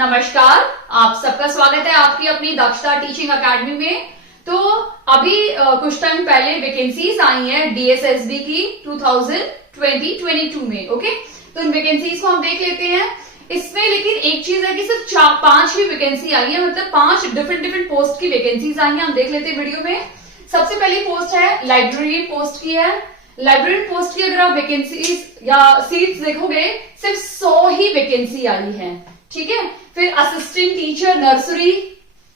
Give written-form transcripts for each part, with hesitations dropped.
नमस्कार, आप सबका स्वागत है आपकी अपनी दक्षता टीचिंग एकेडमी में। तो अभी कुछ टाइम पहले वैकेंसीज आई हैं डीएसएसबी की 2020-22 में। ओके, तो इन वैकेंसीज को हम देख लेते हैं। इसमें लेकिन एक चीज है कि सिर्फ 5 ही वैकेंसी आई है, मतलब 5 डिफरेंट पोस्ट की वैकेंसीज आई हैं। हम देख लेते हैं वीडियो में। सबसे पहली पोस्ट है लाइब्रेरियन पोस्ट की है। लाइब्रेरियन पोस्ट की अगर आप वैकेंसीज या सीट्स देखोगे सिर्फ 100 ही वैकेंसी आई है, ठीक है। फिर असिस्टेंट टीचर नर्सरी,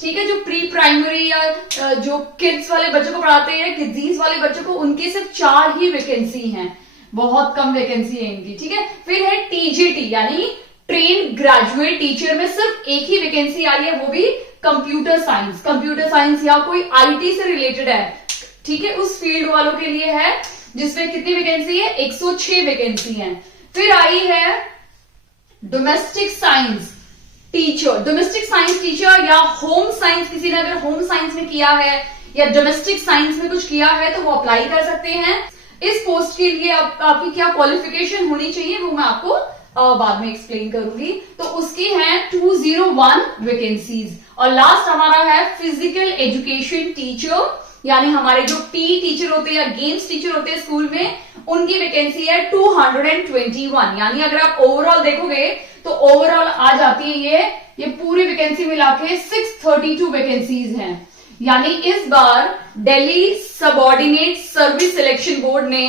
ठीक है, जो प्री प्राइमरी या जो किड्स वाले बच्चों को पढ़ाते हैं, किड्स वाले बच्चों को, उनकी सिर्फ 4 ही वैकेंसी हैं, बहुत कम वैकेंसी है इनकी, ठीक है। फिर है टीजीटी यानी ट्रेन ग्रेजुएट टीचर में सिर्फ एक ही वैकेंसी आई है, वो भी कंप्यूटर साइंस या कोई आईटी से रिलेटेड है, ठीक है, उस फील्ड वालों के लिए है, जिसमें कितनी वैकेंसी है, 106 वैकेंसी है। फिर आई है डोमेस्टिक साइंस टीचर या होम साइंस, किसी ने अगर होम साइंस में किया है या डोमेस्टिक साइंस में कुछ किया है तो वो अप्लाई कर सकते हैं। इस पोस्ट के लिए आपकी क्या क्वालिफिकेशन होनी चाहिए वो मैं आपको बाद में एक्सप्लेन करूंगी। तो उसकी है 201 वैकेंसीज। और लास्ट हमारा है फिजिकल एजुकेशन टीचर, यानी हमारे जो पी टीचर होते हैं या गेम्स टीचर होते हैं स्कूल में, उनकी वैकेंसी है 221। यानी अगर आप ओवरऑल देखोगे तो ओवरऑल आ जाती है ये पूरी वैकेंसी मिला के 632 वैकेंसीज हैं। यानी इस बार Delhi subordinate service selection board ने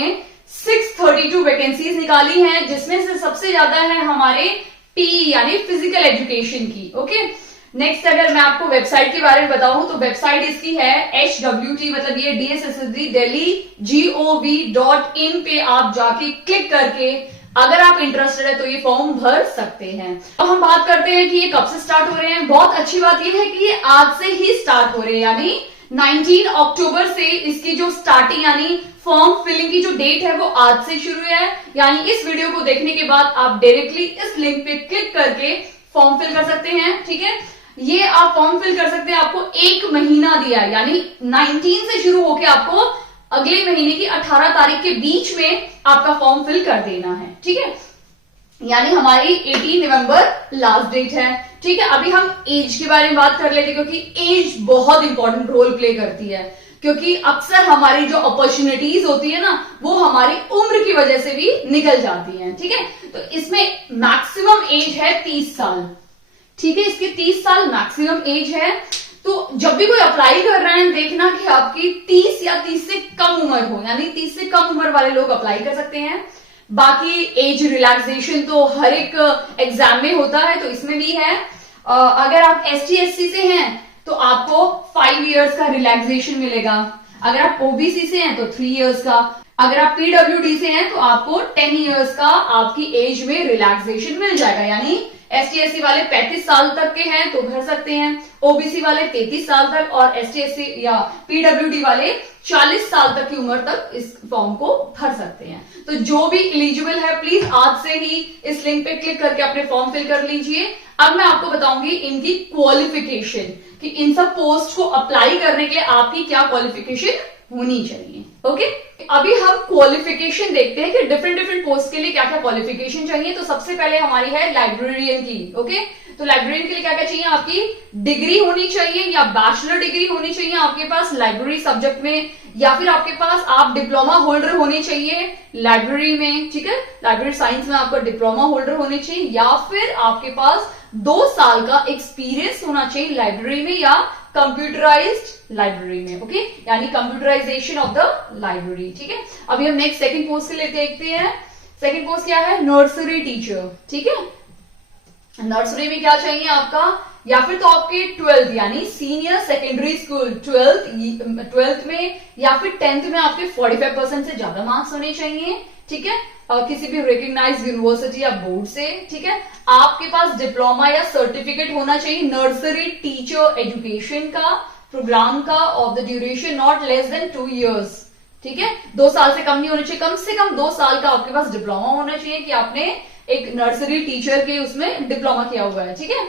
632 वैकेंसीज निकाली हैं, जिसमें से सबसे ज्यादा है हमारे पी यानी फिजिकल एजुकेशन की। ओके, नेक्स्ट अगर मैं आपको वेबसाइट के बारे में बताऊं तो वेबसाइट इसकी है HWT, मतलब ये DSSSB दिल्ली gov.in पे आप जाके क्लिक करके अगर आप इंटरेस्टेड है तो ये फॉर्म भर सकते हैं। अब हम बात करते हैं कि ये कब से स्टार्ट हो रहे हैं। बहुत अच्छी बात ये है कि ये आज से ही स्टार्ट हो रहे हैं, यानी 19 अक्टूबर से इसकी जो स्टार्टिंग यानी फॉर्म फिलिंग की जो डेट है वो आज से शुरू है। यानी इस वीडियो को देखने के बाद आप डायरेक्टली इस लिंक पे क्लिक करके फॉर्म फिल कर सकते हैं, ठीक है। ये आप फॉर्म फिल कर सकते हैं, आपको 1 महीना दिया है, यानी 19 से शुरू होकर आपको अगले महीने की 18 तारीख के बीच में आपका फॉर्म फिल कर देना है, ठीक है। यानी हमारी 18 नवंबर लास्ट डेट है, ठीक है। अभी हम एज के बारे में बात कर लेते हैं, क्योंकि एज बहुत इंपॉर्टेंट रोल प्ले करती है, क्योंकि अक्सर हमारी जो अपॉर्चुनिटीज होती है ना वो हमारी उम्र की वजह से भी निकल जाती है, ठीक है। तो इसमें मैक्सिमम एज है 30 साल, ठीक है, इसकी 30 साल मैक्सिमम एज है। तो जब भी कोई अप्लाई कर रहा है देखना कि आपकी 30 या 30 से कम उम्र हो, यानी 30 से कम उम्र वाले लोग अप्लाई कर सकते हैं। बाकी एज रिलैक्सेशन तो हर एक एग्जाम में होता है, तो इसमें भी है। अगर आप ST/SC से हैं तो आपको 5 इयर्स का रिलैक्सेशन मिलेगा। अगर आप OBC से हैं तो 3 इयर्स का। अगर आप PWD से हैं तो आपको 10 इयर्स का आपकी एज में रिलैक्सेशन मिल जाएगा। यानी ST/SC वाले 35 साल तक के हैं तो भर सकते हैं, OBC वाले 33 साल तक, और ST/SC या PWD वाले 40 साल तक की उम्र तक इस फॉर्म को भर सकते हैं। तो जो भी एलिजिबल है प्लीज आज से ही इस लिंक पे क्लिक करके अपने फॉर्म फिल कर लीजिए। अब मैं आपको बताऊंगी इनकी क्वालिफिकेशन, कि इन सब पोस्ट को अप्लाई करने के लिए आपकी क्या क्वालिफिकेशन होनी चाहिए। ओके, अभी हम क्वालिफिकेशन देखते हैं कि डिफरेंट पोस्ट के लिए क्या क्या क्वालिफिकेशन चाहिए। तो सबसे पहले हमारी है लाइब्रेरियन की। ओके, तो लाइब्रेरियन के लिए क्या क्या चाहिए, आपकी डिग्री होनी चाहिए या बैचलर डिग्री होनी चाहिए आपके पास लाइब्रेरी सब्जेक्ट में, या फिर आपके पास आप डिप्लोमा होल्डर होने चाहिए लाइब्रेरी में, ठीक है, लाइब्रेरी साइंस में आपका डिप्लोमा होल्डर होने चाहिए, या फिर आपके पास 2 साल का एक्सपीरियंस होना चाहिए लाइब्रेरी में या कंप्यूटराइज्ड लाइब्रेरी में। ओके, यानी कंप्यूटराइजेशन ऑफ द लाइब्रेरी, ठीक है। अभी हम नेक्स्ट सेकंड पोस्ट के लिए देखते हैं। सेकंड पोस्ट क्या है, नर्सरी टीचर, ठीक है। नर्सरी में क्या चाहिए आपका, या फिर तो आपके 12th यानी सीनियर सेकेंडरी स्कूल 12th में या फिर 10th में आपके 45% से ज्यादा मार्क्स होने चाहिए, ठीक है, किसी भी रिकग्नाइज्ड यूनिवर्सिटी या बोर्ड से, ठीक है। आपके पास डिप्लोमा या सर्टिफिकेट होना चाहिए नर्सरी टीचर एजुकेशन का, प्रोग्राम का, of the duration not less than 2 years, ठीक है। 2 साल से कम नहीं होना चाहिए, कम से कम 2 साल का आपके पास डिप्लोमा होना चाहिए कि आपने एक नर्सरी टीचर के उसमें डिप्लोमा किया हुआ है, ठीक है।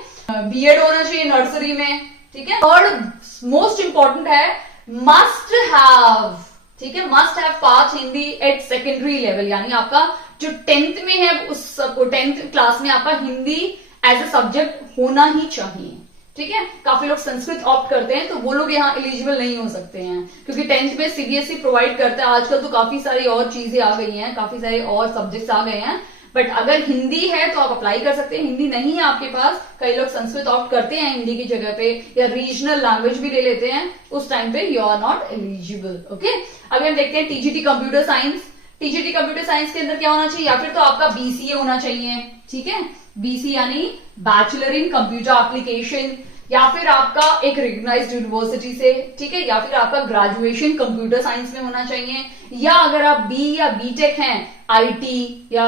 BEd होना चाहिए नर्सरी में, ठीक है। थर्ड मोस्ट इंपॉर्टेंट है मस्ट हैव, ठीक है, must have pass Hindi at secondary level, यानी आपका जो 10th में है उस 10th क्लास में आपका हिंदी एज अ सब्जेक्ट होना ही चाहिए। ठीक है, काफी लोग संस्कृत ऑप्ट करते हैं तो वो लोग यहाँ एलिजिबल नहीं हो सकते हैं, क्योंकि 10th में सीबीएसई प्रोवाइड करता है। आजकल तो काफी सारी और चीजें आ गई हैं, काफी सारे और सब्जेक्ट्स आ गए हैं, बट अगर हिंदी है तो आप अप्लाई कर सकते हैं। हिंदी नहीं है आपके पास, कई लोग संस्कृत ऑप्ट करते हैं हिंदी की जगह पे, या रीजनल लैंग्वेज भी ले लेते हैं, उस टाइम पे you are not eligible. Okay, अभी हम देखते हैं TGT computer science. TGT computer science के अंदर क्या होना चाहिए, या फिर तो आपका बीसीए होना चाहिए। ठीक है, बीसी यानी बैचलर इन कंप्यूटर एप्लीकेशन, या फिर आपका एक रिकॉग्नाइज्ड यूनिवर्सिटी से, ठीक है, या फिर आपका ग्रेजुएशन कंप्यूटर साइंस में होना चाहिए, या अगर आप बी या बीटेक हैं आईटी या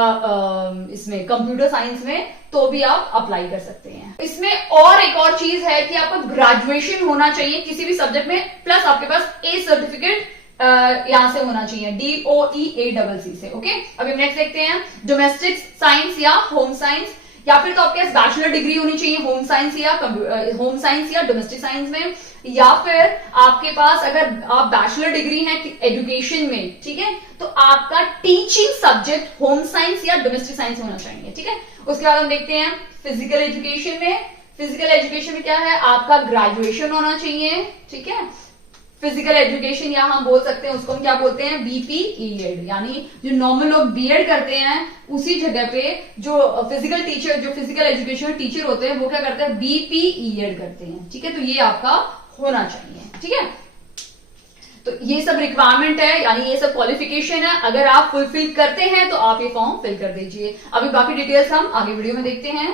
इसमें कंप्यूटर साइंस में, तो भी आप अप्लाई कर सकते हैं। इसमें और एक और चीज है कि आपका ग्रेजुएशन होना चाहिए किसी भी सब्जेक्ट में, प्लस आपके पास ए सर्टिफिकेट यहां से होना चाहिए, DOEACC से। ओके, अभी नेक्स्ट देखते हैं डोमेस्टिक साइंस या होम साइंस, या फिर तो आपके पास बैचलर डिग्री होनी चाहिए होम साइंस या डोमेस्टिक साइंस में, या फिर आपके पास अगर आप बैचलर डिग्री हैं एजुकेशन में, ठीक है, तो आपका टीचिंग सब्जेक्ट होम साइंस या डोमेस्टिक साइंस होना चाहिए। ठीक है, उसके बाद हम देखते हैं फिजिकल एजुकेशन में। फिजिकल एजुकेशन में क्या है, आपका ग्रेजुएशन होना चाहिए। ठीक है, फिजिकल एजुकेशन या हम बोल सकते हैं उसको हम क्या बोलते हैं, BPED, यानी जो नॉर्मल लोग बीएड करते हैं उसी जगह पे जो फिजिकल टीचर, जो फिजिकल एजुकेशन टीचर होते हैं वो क्या करते हैं, BPED करते हैं। ठीक है, तो ये आपका होना चाहिए। ठीक है, तो ये सब रिक्वायरमेंट है, यानी ये सब क्वालिफिकेशन है। अगर आप फुलफिल करते हैं तो आप ये फॉर्म फिल कर दीजिए। अभी बाकी डिटेल्स हम आगे वीडियो में देखते हैं।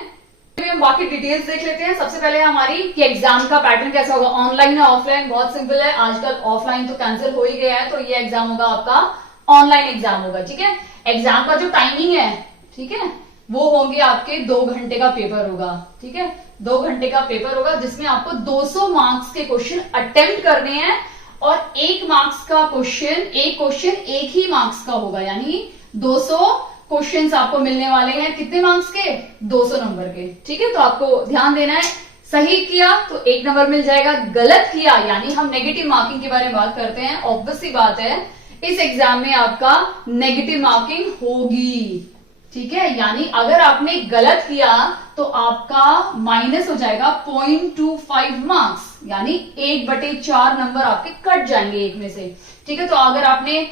अभी हम बाकी डिटेल्स देख लेते हैं। सबसे पहले हमारी कि एग्जाम का पैटर्न कैसा होगा, ऑनलाइन या ऑफलाइन। बहुत सिंपल है, आजकल ऑफलाइन तो कैंसिल हो ही गया है, तो ये एग्जाम होगा आपका ऑनलाइन एग्जाम होगा। ठीक है, एग्जाम का जो टाइमिंग है, ठीक है, वो होंगे आपके 2 घंटे का पेपर होगा। ठीक है, 2 घंटे का पेपर होगा जिसमें आपको 200 मार्क्स के क्वेश्चन अटेम्प्ट करने हैं, और 1 मार्क्स का क्वेश्चन, एक क्वेश्चन 1 ही मार्क्स का होगा, यानी 200 क्वेश्चंस आपको मिलने वाले हैं। कितने मार्क्स के, 200 नंबर के। ठीक है, तो आपको ध्यान देना है, सही किया तो 1 नंबर मिल जाएगा, गलत किया यानी हम नेगेटिव मार्किंग के बारे में बात करते हैं। ऑब्वियस सी बात है, इस एग्जाम में आपका नेगेटिव मार्किंग होगी। ठीक है, यानी अगर आपने गलत किया तो आपका माइनस हो जाएगा 0.25 मार्क्स, यानी 1/4 नंबर आपके कट जाएंगे 1 में से। ठीक है, तो अगर आपने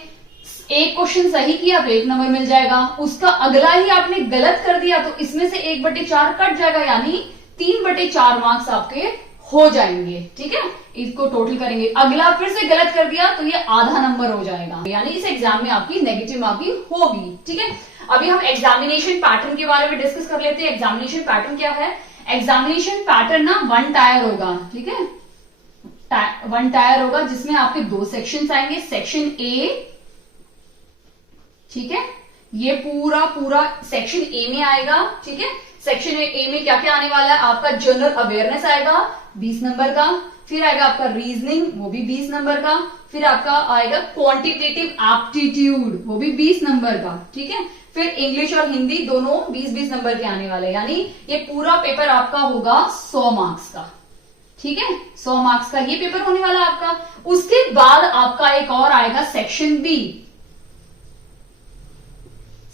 एक क्वेश्चन सही किया तो 1 नंबर मिल जाएगा, उसका अगला ही आपने गलत कर दिया तो इसमें से 1/4 कट जाएगा, यानी 3/4 मार्क्स आपके हो जाएंगे। ठीक है, इसको टोटल करेंगे, अगला फिर से गलत कर दिया तो ये आधा नंबर हो जाएगा, यानी इस एग्जाम में आपकी नेगेटिव मार्किंग होगी। ठीक है, अभी हम एग्जामिनेशन पैटर्न के बारे में डिस्कस कर लेते हैं। एग्जामिनेशन पैटर्न क्या है, एग्जामिनेशन पैटर्न ना 1 टायर होगा। ठीक है, 1 टायर होगा जिसमें आपके 2 सेक्शन आएंगे, सेक्शन ए, ठीक है, ये पूरा सेक्शन ए में आएगा। ठीक है, सेक्शन ए में क्या क्या आने वाला है, आपका जनरल अवेयरनेस आएगा 20 नंबर का, फिर आएगा आपका रीजनिंग, वो भी 20 नंबर का, फिर आपका आएगा क्वांटिटेटिव एप्टीट्यूड, वो भी 20 नंबर का। ठीक है, फिर इंग्लिश और हिंदी दोनों 20-20 नंबर के आने वाले, यानी ये पूरा पेपर आपका होगा 100 मार्क्स का। ठीक है, 100 मार्क्स का ये पेपर होने वाला आपका। उसके बाद आपका एक और आएगा सेक्शन बी।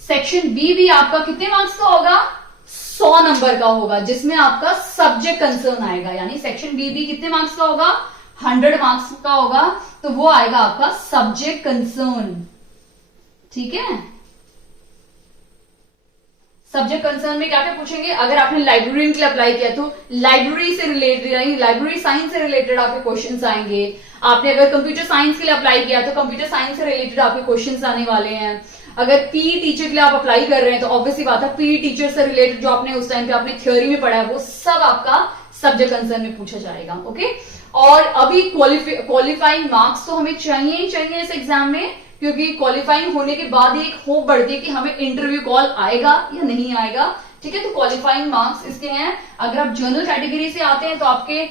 सेक्शन बी भी आपका कितने मार्क्स का होगा, 100 नंबर का होगा, जिसमें आपका सब्जेक्ट कंसर्न आएगा, यानी सेक्शन बी भी कितने मार्क्स का होगा, 100 मार्क्स का होगा, तो वो आएगा आपका सब्जेक्ट कंसर्न। ठीक है, सब्जेक्ट कंसर्न में क्या क्या पूछेंगे, अगर आपने लाइब्रेरियन के लिए अप्लाई किया तो लाइब्रेरी से रिलेटेड, यानी लाइब्रेरी साइंस से रिलेटेड आपके क्वेश्चंस आएंगे। आपने अगर कंप्यूटर साइंस के लिए अप्लाई किया तो कंप्यूटर साइंस से रिलेटेड आपके क्वेश्चंस आने वाले हैं। अगर पीई टीचर के लिए आप अप्लाई कर रहे हैं तो ऑब्वियसली बात है, पीई टीचर से रिलेटेड जो आपने उस टाइम पे आपने थ्योरी में पढ़ा है वो सब आपका सब्जेक्ट कंसर्न में पूछा जाएगा। ओके, और अभी क्वालिफाइंग मार्क्स तो हमें चाहिए ही चाहिए इस एग्जाम में, क्योंकि क्वालिफाइंग होने के बाद ही एक होप बढ़ती है कि हमें इंटरव्यू कॉल आएगा या नहीं आएगा। ठीक है, तो क्वालिफाइंग मार्क्स इसके हैं। अगर आप जनरल कैटेगरी से आते हैं तो आपके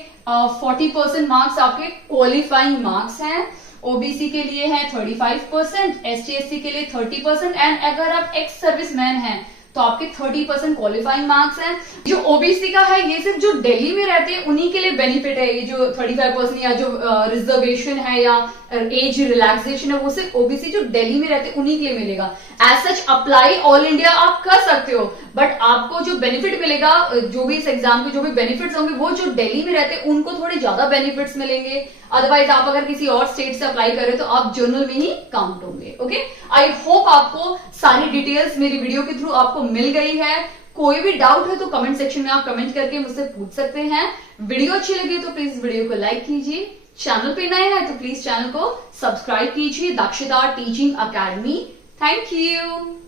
40% मार्क्स आपके क्वालिफाइंग मार्क्स हैं। ओबीसी के लिए है 35%, ST/SC के लिए 30%, एंड अगर आप एक्स सर्विसमैन हैं तो आपके 30% क्वालिफाइंग मार्क्स हैं। जो ओबीसी का है ये सिर्फ जो दिल्ली में रहते हैं उन्हीं के लिए बेनिफिट है, ये जो 35% या जो रिजर्वेशन है या एज रिलैक्सेशन है वो सिर्फ ओबीसी जो दिल्ली में रहते हैं उन्हीं के लिए मिलेगा। As such apply all India आप कर सकते हो, बट आपको जो बेनिफिट मिलेगा, जो भी इस एग्जाम के जो भी बेनिफिट्स होंगे, वो जो दिल्ली में रहते हैं उनको थोड़े ज्यादा बेनिफिट्स मिलेंगे। अदरवाइज आप अगर किसी और स्टेट से अप्लाई कर रहे हो तो आप जर्नल में ही काउंट होंगे। ओके, आई होप आपको सारी डिटेल्स मेरी वीडियो के थ्रू आपको मिल गई है। कोई भी डाउट है तो कमेंट सेक्शन में आप कमेंट करके मुझसे पूछ सकते हैं। वीडियो अच्छी लगी तो प्लीज वीडियो को लाइक कीजिए, चैनल पे नए हैं तो प्लीज चैनल को सब्सक्राइब कीजिए। दक्षता टीचिंग अकेडमी। Thank you.